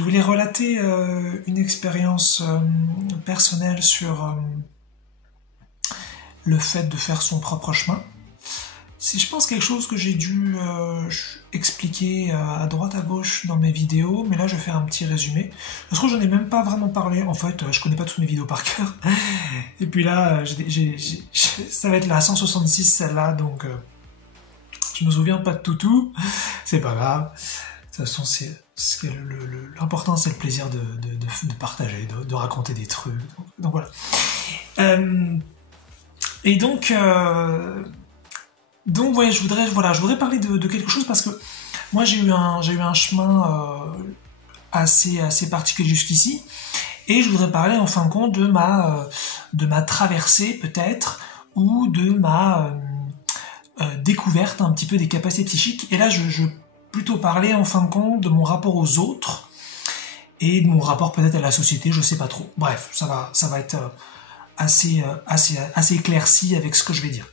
Je voulais relater une expérience personnelle sur le fait de faire son propre chemin. C'est, je pense, quelque chose que j'ai dû expliquer à droite à gauche dans mes vidéos, mais là je vais faire un petit résumé. Je trouve que j'en ai même pas vraiment parlé, en fait, je connais pas toutes mes vidéos par cœur. Et puis là, ça va être la 166 celle-là, donc je me souviens pas de tout, c'est pas grave. De toute façon, l'important c'est le plaisir de partager, de raconter des trucs, donc voilà. Et donc ouais, je voudrais parler de quelque chose parce que moi j'ai eu un chemin assez particulier jusqu'ici, et je voudrais parler en fin de compte de ma traversée peut-être, ou de ma découverte un petit peu des capacités psychiques. Et là je plutôt parler en fin de compte de mon rapport aux autres et de mon rapport peut-être à la société, je sais pas trop. Bref, ça va être assez éclairci avec ce que je vais dire.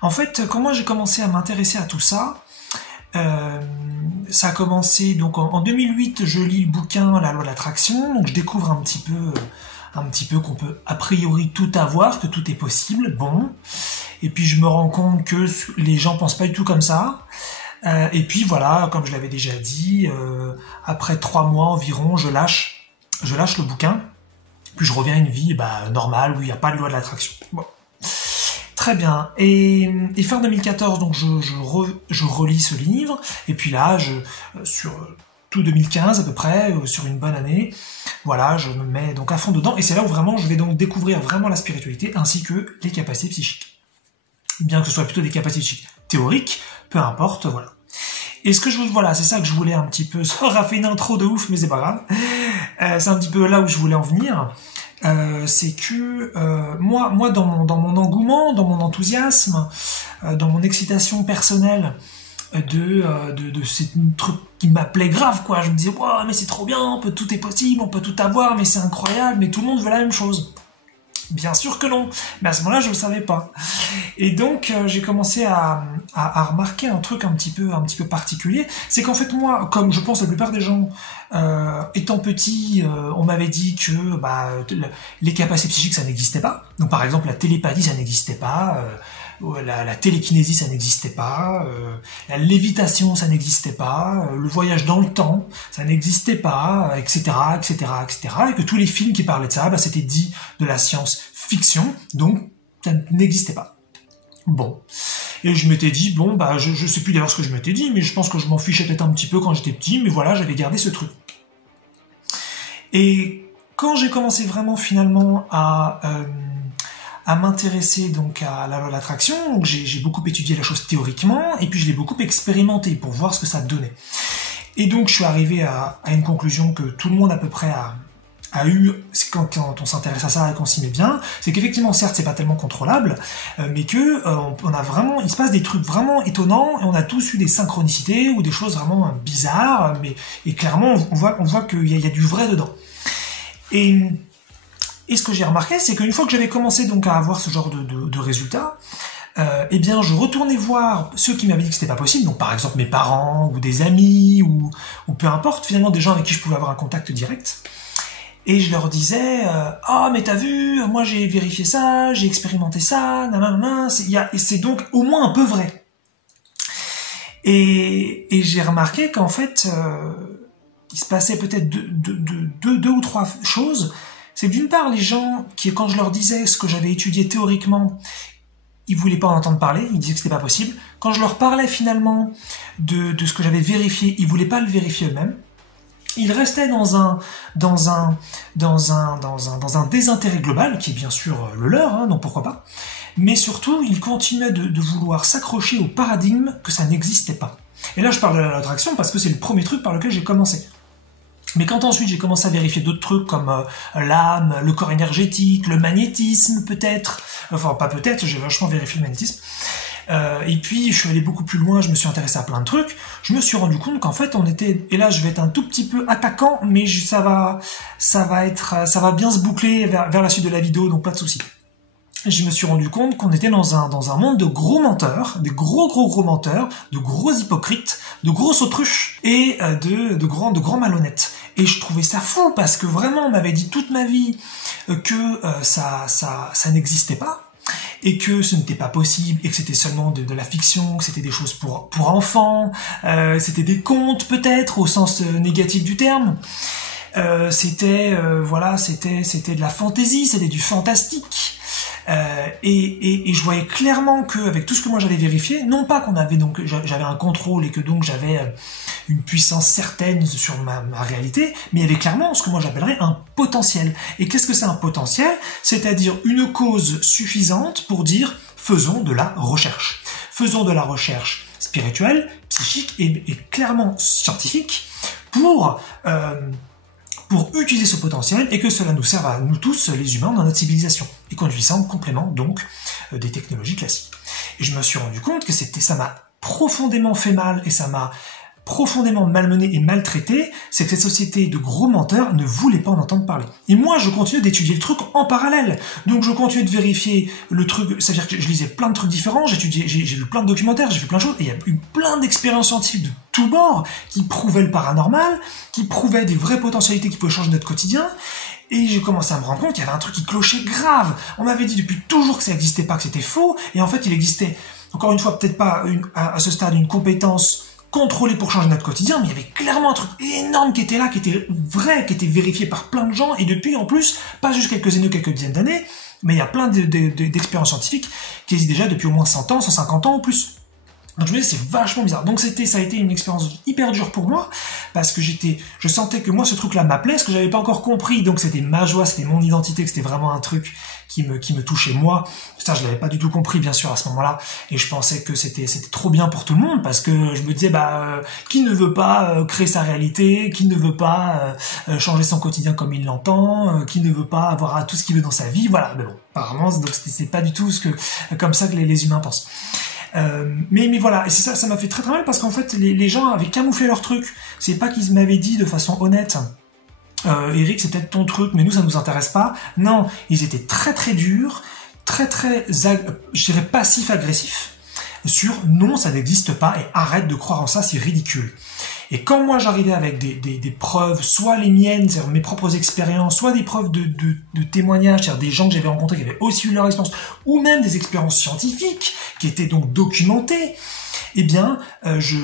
En fait, quand moi j'ai commencé à m'intéresser à tout ça, ça a commencé donc en 2008, je lis le bouquin La loi de l'attraction, donc je découvre un petit peu qu'on peut a priori tout avoir, que tout est possible, bon, et puis je me rends compte que les gens pensent pas du tout comme ça, et puis voilà, comme je l'avais déjà dit, après 3 mois environ, je lâche le bouquin, puis je reviens à une vie normale où il n'y a pas de loi de l'attraction. Bon. Très bien. Et fin 2014, donc je relis ce livre, et puis là, sur tout 2015 à peu près, sur une bonne année, voilà, je me mets donc à fond dedans, et c'est là où vraiment je vais donc découvrir vraiment la spiritualité ainsi que les capacités psychiques. Bien que ce soit plutôt des capacités psychiques théoriques, peu importe, voilà. Et voilà, c'est ça que je voulais un petit peu, ça aura fait une intro de ouf, mais c'est pas grave. C'est un petit peu là où je voulais en venir. C'est que moi dans mon engouement, dans mon enthousiasme, dans mon excitation personnelle de ces trucs qui m'appelaient grave, quoi. Je me disais, wow, mais c'est trop bien, tout est possible, on peut tout avoir, mais c'est incroyable, mais tout le monde veut la même chose. Bien sûr que non, mais à ce moment-là je le savais pas. Et donc j'ai commencé à remarquer un truc un petit peu particulier, c'est qu'en fait moi, comme je pense la plupart des gens, étant petit, on m'avait dit que les capacités psychiques ça n'existait pas. Donc par exemple la télépathie ça n'existait pas, la télékinésie ça n'existait pas, la lévitation ça n'existait pas, le voyage dans le temps ça n'existait pas, etc., et que tous les films qui parlaient de ça, c'était dit de la science-fiction, donc ça n'existait pas. Bon, et je m'étais dit, je sais plus d'ailleurs ce que je m'étais dit, mais je pense que je m'en fichais peut-être un petit peu quand j'étais petit, mais voilà, j'avais gardé ce truc. Et quand j'ai commencé vraiment finalement à m'intéresser donc à la loi de l'attraction, donc j'ai beaucoup étudié la chose théoriquement, et puis je l'ai beaucoup expérimenté pour voir ce que ça donnait. Et donc je suis arrivé à une conclusion que tout le monde à peu près a eu quand on s'intéresse à ça et qu'on s'y met bien, c'est qu'effectivement certes c'est pas tellement contrôlable, mais que il se passe des trucs vraiment étonnants, et on a tous eu des synchronicités ou des choses vraiment bizarres, et clairement on voit qu'il y a du vrai dedans. Et ce que j'ai remarqué, c'est qu'une fois que j'avais commencé donc à avoir ce genre de résultats, eh bien je retournais voir ceux qui m'avaient dit que c'était pas possible, donc par exemple mes parents, ou des amis, ou peu importe, finalement des gens avec qui je pouvais avoir un contact direct, et je leur disais mais t'as vu, moi j'ai vérifié ça, j'ai expérimenté ça, nanana, c'est donc au moins un peu vrai. Et j'ai remarqué qu'en fait il se passait peut-être deux ou trois choses. C'est que d'une part, les gens qui, quand je leur disais ce que j'avais étudié théoriquement, ils voulaient pas en entendre parler, ils disaient que c'était pas possible. Quand je leur parlais finalement de ce que j'avais vérifié, ils voulaient pas le vérifier eux-mêmes. Ils restaient dans un désintérêt global, qui est bien sûr le leur, donc pourquoi pas. Mais surtout, ils continuaient de vouloir s'accrocher au paradigme que ça n'existait pas. Et là, je parle de la loi de l'attraction parce que c'est le premier truc par lequel j'ai commencé. Mais quand ensuite j'ai commencé à vérifier d'autres trucs comme l'âme, le corps énergétique, le magnétisme peut-être, enfin pas peut-être, j'ai vachement vérifié le magnétisme, et puis je suis allé beaucoup plus loin, je me suis intéressé à plein de trucs, je me suis rendu compte qu'en fait et là je vais être un tout petit peu attaquant, mais ça va bien se boucler vers la suite de la vidéo, donc pas de souci. je me suis rendu compte qu'on était dans un monde de gros menteurs, des gros menteurs, de gros hypocrites, de grosses autruches et de grands malhonnêtes. Et je trouvais ça fou parce que vraiment on m'avait dit toute ma vie que ça n'existait pas. Et que ce n'était pas possible, et que c'était seulement de la fiction, que c'était des choses pour enfants, c'était des contes peut-être, au sens négatif du terme. C'était de la fantaisie, c'était du fantastique. Et je voyais clairement qu'avec tout ce que moi j'avais vérifié, non pas qu'on avait donc j'avais un contrôle et que donc j'avais une puissance certaine sur ma réalité, mais il y avait clairement ce que moi j'appellerais un potentiel. Et qu'est-ce que c'est un potentiel? C'est-à-dire une cause suffisante pour dire faisons de la recherche. Faisons de la recherche spirituelle, psychique et clairement scientifique pour utiliser ce potentiel et que cela nous serve à nous tous, les humains, dans notre civilisation, et qu'on utilise ça en complément donc des technologies classiques. Et je me suis rendu compte que ça m'a profondément fait mal et ça m'a profondément malmené et maltraité, c'est que cette société de gros menteurs ne voulait pas en entendre parler. Et moi, je continue d'étudier le truc en parallèle. Donc, je continue de vérifier le truc, c'est-à-dire que je lisais plein de trucs différents, j'ai vu plein de documentaires, j'ai fait plein de choses, et il y a eu plein d'expériences scientifiques de tous bords qui prouvaient le paranormal, qui prouvaient des vraies potentialités qui pouvaient changer notre quotidien. Et j'ai commencé à me rendre compte qu'il y avait un truc qui clochait grave. On m'avait dit depuis toujours que ça n'existait pas, que c'était faux, et en fait, il existait, encore une fois, peut-être pas à ce stade, une compétence contrôlé pour changer notre quotidien, mais il y avait clairement un truc énorme qui était là, qui était vrai, qui était vérifié par plein de gens, et depuis, en plus, pas juste quelques années ou quelques dizaines d'années, mais il y a plein d'expériences scientifiques qui existent déjà depuis au moins 100 ans, 150 ans ou plus. Donc je me disais, c'est vachement bizarre. Donc ça a été une expérience hyper dure pour moi, parce que je sentais que moi, ce truc-là m'appelait, ce que j'avais pas encore compris, donc c'était ma joie, c'était mon identité, que c'était vraiment un truc qui me touchait moi. Ça, je l'avais pas du tout compris, bien sûr, à ce moment-là, et je pensais que c'était trop bien pour tout le monde, parce que je me disais, qui ne veut pas créer sa réalité, qui ne veut pas changer son quotidien comme il l'entend, qui ne veut pas avoir tout ce qu'il veut dans sa vie, voilà. Mais bon, apparemment, donc c'est pas du tout comme ça que les humains pensent. Mais voilà, et c'est ça m'a fait très très mal parce qu'en fait les gens avaient camouflé leur truc. C'est pas qu'ils m'avaient dit de façon honnête, Eric, c'est peut-être ton truc, mais nous ça nous intéresse pas. Non, ils étaient très très durs, je dirais passif-agressif sur non, ça n'existe pas et arrête de croire en ça, c'est ridicule. Et quand moi j'arrivais avec des preuves, soit les miennes, c'est-à-dire mes propres expériences, soit des preuves de témoignages, c'est-à-dire des gens que j'avais rencontrés qui avaient aussi eu leur expérience, ou même des expériences scientifiques qui étaient donc documentées, eh bien, je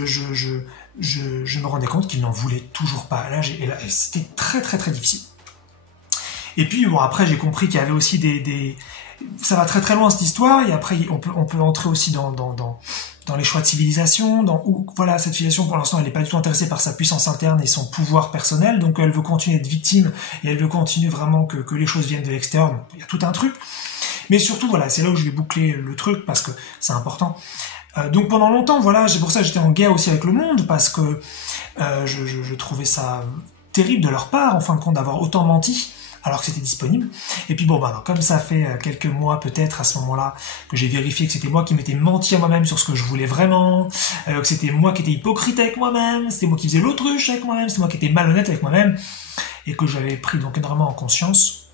me rendais compte qu'ils n'en voulaient toujours pas. Là, c'était très très très difficile. Et puis bon, après j'ai compris qu'il y avait aussi ça va très très loin cette histoire, et après on peut entrer aussi dans les choix de civilisation, où voilà, cette civilisation pour l'instant elle n'est pas du tout intéressée par sa puissance interne et son pouvoir personnel, donc elle veut continuer d'être victime et elle veut continuer vraiment que les choses viennent de l'extérieur. Il y a tout un truc, mais surtout voilà, c'est là où je vais boucler le truc parce que c'est important. Donc pendant longtemps, voilà, c'est pour ça que j'étais en guerre aussi avec le monde, parce que je trouvais ça terrible de leur part, en fin de compte, d'avoir autant menti alors que c'était disponible. Et puis bon, comme ça fait quelques mois peut-être à ce moment-là que j'ai vérifié que c'était moi qui m'étais menti à moi-même sur ce que je voulais vraiment, que c'était moi qui étais hypocrite avec moi-même, c'était moi qui faisais l'autruche avec moi-même, c'était moi qui étais malhonnête avec moi-même, et que j'avais pris donc énormément en conscience,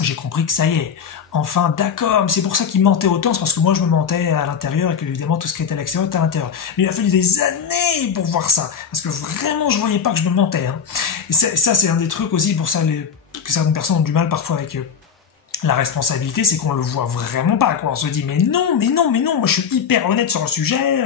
j'ai compris que ça y est, enfin d'accord, c'est pour ça qu'ils mentaient autant, c'est parce que moi je me mentais à l'intérieur et que évidemment tout ce qui était à l'extérieur était à l'intérieur. Mais il a fallu des années pour voir ça, parce que vraiment je voyais pas que je me mentais. Hein. Et ça c'est un des trucs aussi pour ça que certaines personnes ont du mal parfois avec la responsabilité, c'est qu'on le voit vraiment pas, quoi. On se dit mais non, moi je suis hyper honnête sur le sujet,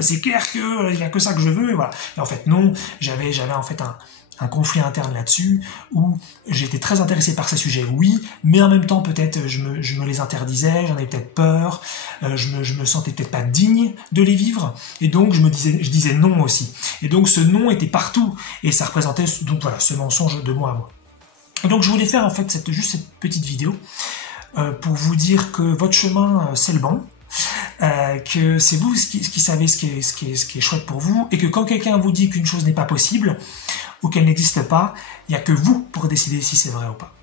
c'est clair que il y a que ça que je veux, et voilà. Et en fait non, j'avais en fait un conflit interne là-dessus, où j'étais très intéressé par ces sujets, oui, mais en même temps peut-être je me les interdisais, j'en avais peut-être peur, je me sentais peut-être pas digne de les vivre, et donc je disais non aussi. Et donc ce non était partout, et ça représentait donc voilà ce mensonge de moi à moi. Et donc je voulais faire en fait juste cette petite vidéo pour vous dire que votre chemin c'est le bon, que c'est vous qui savez ce qui est chouette pour vous, et que quand quelqu'un vous dit qu'une chose n'est pas possible ou qu'elle n'existe pas, il n'y a que vous pour décider si c'est vrai ou pas.